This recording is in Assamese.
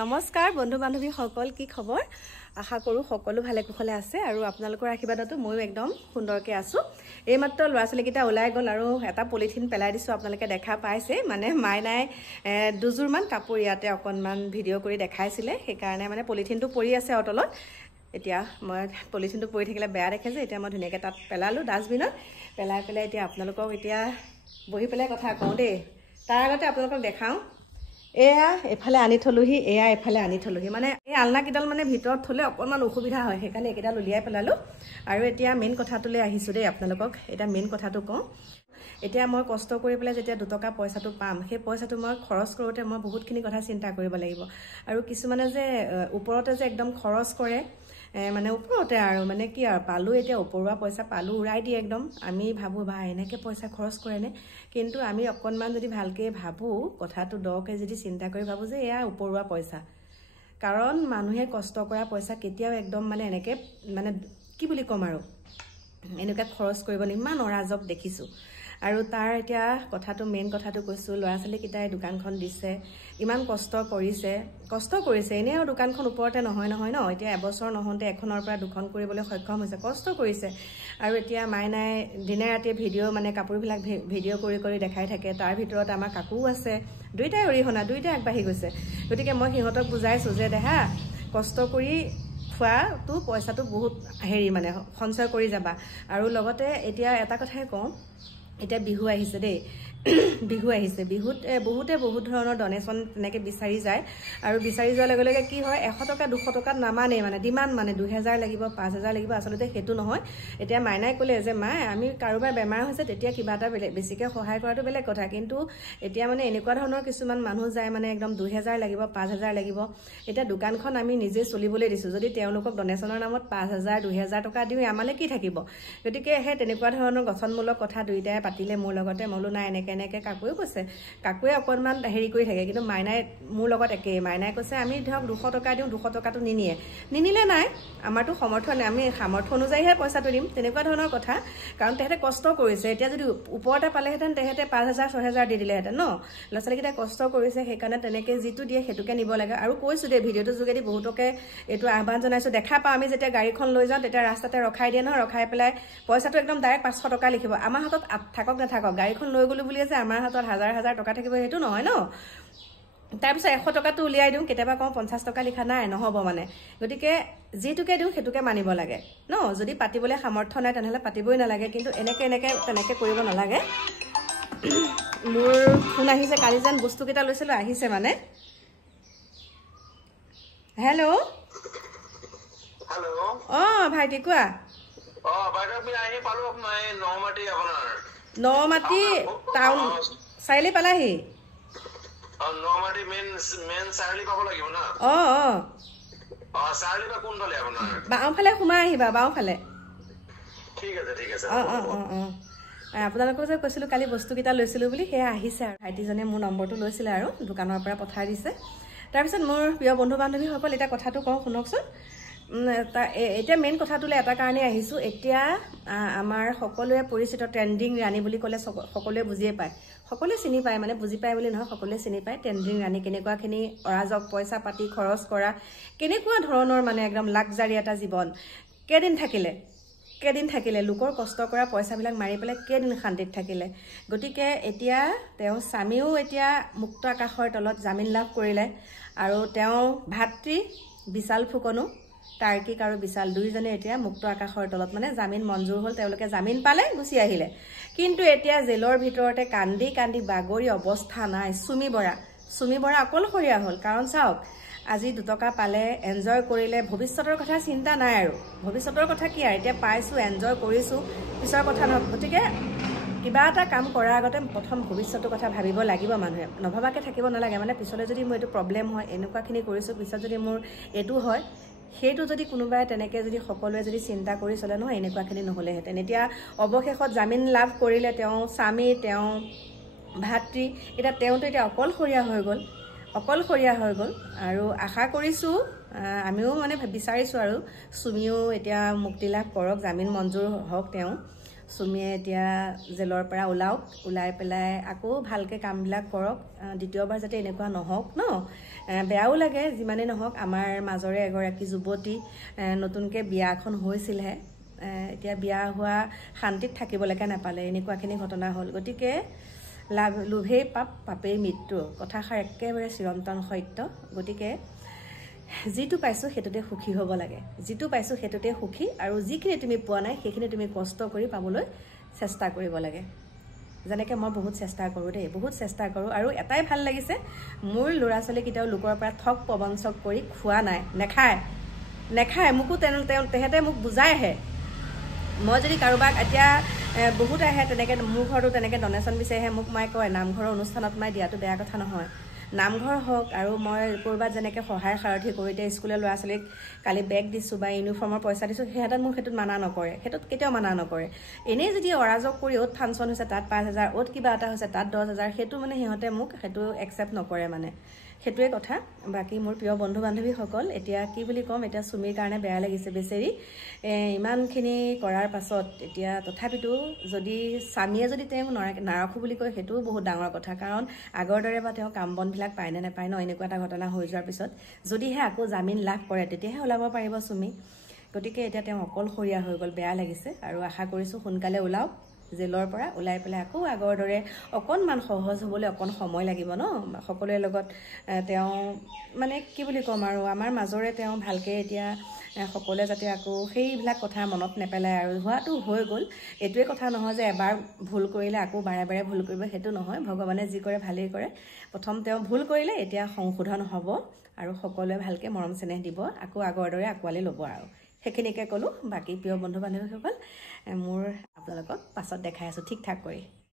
নমস্কাৰ বন্ধু বান্ধৱী সকল কি খবৰ আশা কৰো সকলো ভালে কুশলে আছে আৰু আপোনালোকৰ আশীৰ্বাদতো মই একদম সুন্দৰকৈ আছো এই মাত্ৰ লৰাছলিকিটা ওলাই গল আৰু এটা পলিথিন পেলাই দিছো আপোনালোকে দেখা পাইছে মানে মাইনাই দুজুৰমান কাপোৰ ইয়াতে অকনমান ভিডিও কৰি দেখাইছিলে সেই কাৰণে মানে পলিথিনটো পৰি আছে অটলত এতিয়া মই পলিথিনটো পৰি থাকিলে বেয়া দেখে যে এতিয়া মই ধুনিয়াকৈ তাত পেলালো ডাস্টবিনত পেলাই এতিয়া আপোনালোকক এতিয়া বহি পেলাই কথা কওঁ দেই তাৰ আগতে আপোনালোকক দেখাও এয়া এফালে আনি থলুহি এয়া এফালে আনি থলুহি মানে এই আলনা কিডাল মানে ভিতৰত থলে অকনমান অসুবিধা হয় সেইকাৰণে একেডাল উলিয়াই পেলালো আৰু এতিয়া মেইন কথাটোলৈ আহিছো দেই আপোনালোকক এটা মেইন কথাটো কওঁ এতিয়া মই কষ্ট কৰি পেলাই যেতিয়া 2 টকা পইচাটো পাম সেই পইচাটো মই খৰচ কৰোতে মই বহুতখিনি কথা চিন্তা কৰিব লাগিব আৰু কিছুমানে যে ওপৰতে যে একদম খৰচ কৰে মানে ওপৰতে আৰু মানে কি আৰু পালো এতিয়া ওপৰুৱা পইচা পালো উৰাই দি একদম আমি ভাবো ভাই এনেকে পইচা খৰচ কৰেনে কিন্তু আমি অকনমান যদি ভালকে ভাবো কথাটো দকে যদি চিন্তা কৰি ভাবো যে এয়া ওপৰুৱা পইচা কাৰণ মানুহে কষ্ট কৰা পইচা কেতিয়াও একদম মানে এনেকে মানে কি বুলি কম আৰু এনেকা খৰচ কৰিব ইমান অৰাজক দেখিছো আৰু তাৰ এতিয়া কথাটো মেইন কথাটো কৈছো লৰাছলি কিটাই দোকানখন দিছে ইমান কষ্ট কৰিছে এনেও দোকানখন ওপৰতে নহয় ন এতিয়া এবছৰ নহওঁতে এখনৰ পৰা দুখন কৰিবলৈ সক্ষম হৈছে কষ্ট কৰিছে আৰু এতিয়া মাইনাই দিনে ৰাতি ভিডিও মানে কাপোৰবিলাক ভিডিও কৰি দেখাই থাকে তাৰ ভিতৰত আমাৰ কাকু আছে দুইটাই অৰিহণা দুইটাই আগবাঢ়ি গৈছে গতিকে মই সিহঁতক বুজাইছো যে দেহা কষ্ট কৰি খোৱাটো পইচাটো বহুত হেৰি মানে সঞ্চয় কৰি যাবা আৰু লগতে এতিয়া এটা কথাই কওঁ এতিয়া বিহু আহিছে দেই বিহু আহিছে বিহুত বহুত ধৰণৰ ডনেশ্যন তেনেকে বিচাৰি যায় আৰু বিচাৰি যোৱাৰ লগে লগে কি হয় 100 টকা 200 টকাত নামানে মানে ডিমান্ড মানে 2000 লাগিব 5000 লাগিব আচলতে হেতু নহয় এতিয়া মাইনাই ক'লে যে মা আমি কাৰোবাৰ বেমাৰ হৈছে তেতিয়া কিবা এটা বেছিকৈ সহায় কৰাটো বেলেগ কথা কিন্তু এতিয়া মানে এনেকুৱা ধৰণৰ কিছুমান মানুহ যায় মানে একদম 2000 লাগিব 5000 লাগিব এতিয়া দোকানখন আমি নিজে চলিবলৈ দিছো যদি তেওঁলোকক ডনেশ্যনৰ নামত 5000 2000 টকা দিও আমালে কি থাকিব গতিকে হে তেনেকুৱা ধৰণৰ গঠনমূলক কথা দুইটাই পাতিলে মোৰ লগতে মলো নাই এনেকে কাকুৱে কৈছে কাকুৱে অকনমান হেৰি কৰি থাকে কিন্তু মাইনাই মোৰ লগত একে মাইনাই কৈছে আমি ধৰক 200 টকা দিও 200 টকাটো নিনিলে নাই আমাৰটো সমৰ্থন আমি সামৰ্থ্য অনুযায়ীহে পইচাটো দিম তেনেকুৱা ধৰণৰ কথা কাৰণ তেহেতে কষ্ট কৰিছে এতিয়া যদি ওপৰতে পালেহেঁতেন তেহেতে 5000 6000 দি দিলেহেঁতেন ন লছলিকিটা কষ্ট কৰিছে সেইকাৰণে তেনেকে যিটো দিয়ে হেতুকে নিব লাগে আৰু কৈছো দে ভিডিওটো যোগেদি বহুতকে এইটো আহ্বান জনাইছো দেখা পাও আমি যেতিয়া গাড়ীখন লৈ যাওঁ তেতিয়া ৰাস্তাতে ৰখাই দিয়ে ন ৰখাই পেলাই পইচাটো একদম ডাইৰেক্ট 500 টকা লিখিব আমাৰ হাতত থাকক নাথাকক গাড়ীখন লৈ গলো বুলি যে আমাৰ হাতত হাজাৰ টকা থাকিব হেতু নহয় ন তাৰ পিছত 100 টকাটো উলিয়াই দিও কেতিয়াবা কম 50 টকা লিখা নাই নহব মানে গতিকে যেটুকে দিও হেতুকে মানিব লাগে ন যদি পাতিবলৈ সামৰ্থ্য নাই তেনেহলে পাতিবই নালাগে কিন্তু তেনেকে কৰিব নালাগে মোৰ ফোন আহিছে কালি যেন বস্তু কেইটা লৈছিলো আহিছে মানে হেল্ল' ভাইটি কোৱা বাইদেউ আহি পালো আপোনাৰ নমাটি আপোনাৰ নমাটি টাউন চাইলি পালাহি নমাটি মেন চাইলি পাব লাগিব না চাইলি বা কোন ফালে আপোনাৰ বাওঁফালে সোমাই আহিবা বাওঁফালে ঠিক আছে আপোনালোকক যে কৈছিলো কালি বস্তু কেইটা লৈছিলো বুলি সেয়া আহিছে আৰু ভাইটিজনে মোৰ নম্বৰটো লৈছিলে আৰু দোকানৰ পৰা পঠাই দিছে তাৰপিছত মোৰ প্ৰিয় বন্ধু বান্ধৱীসকল এটা কথাটো কওঁ শুনকচোন এতিয়া মেইন কথাটোলৈ এটা কাৰণে আহিছো এতিয়া আমাৰ সকলোৱে পৰিচিত ট্ৰেন্ডিং ৰাণী বুলি ক'লে সকলোৱে বুজিয়ে পায় সকলোৱে চিনি পায় মানে বুজি পায় বুলি নহয় সকলোৱে চিনি পায় ট্ৰেন্ডিং ৰাণী কেনেকুৱাখিনি অৰাজক পইচা পাতি খৰচ কৰা কেনেকুৱা ধৰণৰ মানে একদম লাক্সাৰি এটা জীৱন কেদিন থাকিলে লোকৰ কষ্ট কৰা পইচাবিলাক মাৰি পেলাই কেদিন শান্তিত থাকিলে গতিকে এতিয়া তেওঁ স্বামীও এতিয়া মুক্ত আকাশৰ তলত জামিন লাভ কৰিলে আৰু তেওঁ ভাতৃ বিশাল ফুকনো তাৰ্কিক আৰু বিশাল দুইজনে এতিয়া মুক্ত আকাশৰ তলত মানে জামিন মঞ্জুৰ হল তেওঁলোকে জামিন পালে গুছি আহিলে কিন্তু এতিয়া জেলৰ ভিতৰতে কান্দি বাগৰি অৱস্থা নাই সুমি বৰা অকলশৰীয়া হল কাৰণ চাওক আজি 2 টকা পালে এনজয় কৰিলে ভৱিষ্যতৰ কথা চিন্তা নাই আৰু ভৱিষ্যতৰ কথা কি আৰু এতিয়া পাইছো এনজয় কৰিছো পিছৰ কথা নহয় গতিকে কিবা এটা কাম কৰাৰ আগতে প্ৰথম ভৱিষ্যতৰ কথা ভাবিব লাগিব মানুহে নভবাকে থাকিব নালাগে মানে পিছলৈ যদি মোৰ এইটো প্ৰব্লেম হয় এনেকুৱাখিনি কৰিছো পিছত যদি মোৰ এইটো হয় সেইটো যদি কোনোবাই তেনেকে যদি সকলোৱে যদি চিন্তা কৰি চলে নহয় এনেকুৱাখিনি নহলেহেঁতেন এতিয়া অৱশেষত জামিন লাভ কৰিলে তেওঁ স্বামী তেওঁ ভাতৃ এটা তেওঁতো এতিয়া অকলশৰীয়া হৈ গ'ল আৰু আশা কৰিছো আমিও মানে বিচাৰিছো আৰু সুমিও এতিয়া মুক্তি লাভ কৰক জামিন মঞ্জুৰ হওক তেওঁ চুমিয়ে এতিয়া জেলৰ পৰা ওলাওক, ওলাই পেলাই আকৌ ভালকৈ কামবিলাক কৰক, দ্বিতীয়বাৰ যাতে এনেকুৱা নহওক ন। বেয়াও লাগে যিমানেই নহওক, আমাৰ মাজৰে এগৰাকী যুৱতী নতুনকৈ বিয়া এখন হৈছিলহে, এতিয়া বিয়া হোৱা শান্তিত থাকিবলৈকে নাপালে, এনেকুৱাখিনি ঘটনা হ'ল। গতিকে লোভেই পাপ, পাপেই মৃত্যু কথাষাৰ একেবাৰে চিৰন্তন সত্য। গতিকে যিটো পাইছোঁ সেইটোতে সুখী হ'ব লাগে, যিটো পাইছোঁ সেইটোতে সুখী, আৰু যিখিনি তুমি পোৱা নাই সেইখিনি তুমি কষ্ট কৰি পাবলৈ চেষ্টা কৰিব লাগে। যেনেকৈ মই বহুত চেষ্টা কৰোঁ দেই, বহুত চেষ্টা কৰোঁ। আৰু এটাই ভাল লাগিছে, মোৰ ল'ৰা ছোৱালীকেইটাও লোকৰ পৰা ঠগ প্ৰবঞ্চক কৰি খোৱা নাই, নেখায়। মোকো তেহেঁতে মোক বুজাইহে। মই যদি কাৰোবাক এতিয়া বহুত আহে তেনেকৈ, মোৰ ঘৰতো তেনেকৈ ডনেশ্যন বিচাৰিহে মোক মায়ে কয়, নামঘৰৰ অনুষ্ঠানত মায়ে দিয়াটো বেয়া কথা নহয়, নামঘৰ হওক। আৰু মই ক'ৰবাত যেনেকৈ সহায় সাৰথি কৰোঁ, এতিয়া স্কুলৰ ল'ৰা ছোৱালীক কালি বেগ দিছোঁ বা ইউনিফৰ্মৰ পইচা দিছোঁ, সিহঁতে মোক সেইটোত মানা নকৰে, সেইটোত কেতিয়াও মানা নকৰে। এনেই যদি অৰাজক কৰি অ'ত ফাংচন হৈছে তাত 5,000, অ'ত কিবা এটা হৈছে তাত 10,000, সেইটো মানে সিহঁতে মোক সেইটো একচেপ্ট নকৰে মানে, সেইটোৱে কথা। বাকী মোৰ প্ৰিয় বন্ধু বান্ধৱীসকল, এতিয়া কি বুলি ক'ম, এতিয়া চুমিৰ কাৰণে বেয়া লাগিছে বেচেৰি, ইমানখিনি কৰাৰ পাছত এতিয়া তথাপিতো যদি স্বামীয়ে যদি তেওঁক নাৰাখোঁ বুলি কয়, সেইটোও বহুত ডাঙৰ কথা। কাৰণ আগৰ দৰে বা তেওঁ কাম বনবিলাক পায় নে নাপায় ন, এনেকুৱা এটা ঘটনা হৈ যোৱাৰ পিছত যদিহে আকৌ জামিন লাভ কৰে তেতিয়াহে ওলাব পাৰিব চুমি। গতিকে এতিয়া তেওঁ অকলশৰীয়া হৈ গ'ল, বেয়া লাগিছে। আৰু আশা কৰিছোঁ সোনকালে ওলাওক জেলৰ পৰা, ওলাই পেলাই আকৌ আগৰ দৰে অকণমান সহজ হ'বলৈ অকণ সময় লাগিব ন। সকলোৰে লগত তেওঁ মানে কি বুলি ক'ম আৰু, আমাৰ মাজৰে তেওঁ ভালকৈ এতিয়া সকলোৱে যাতে আকৌ সেইবিলাক কথা মনত নেপেলায়। আৰু হোৱাটো হৈ গ'ল, এইটোৱে কথা নহয় যে এবাৰ ভুল কৰিলে আকৌ বাৰে বাৰে ভুল কৰিব, সেইটো নহয়। ভগৱানে যি কৰে ভালেই কৰে। প্ৰথম তেওঁ ভুল কৰিলে, এতিয়া সংশোধন হ'ব আৰু সকলোৱে ভালকৈ মৰম চেনেহ দিব, আকৌ আগৰ দৰে আঁকোৱালি ল'ব। আৰু সেইখিনিকে ক'লোঁ। বাকী প্ৰিয় বন্ধু বান্ধৱীসকল, মোৰ আপোনালোকক পাছত দেখাই আছোঁ ঠিক ঠাক কৰি।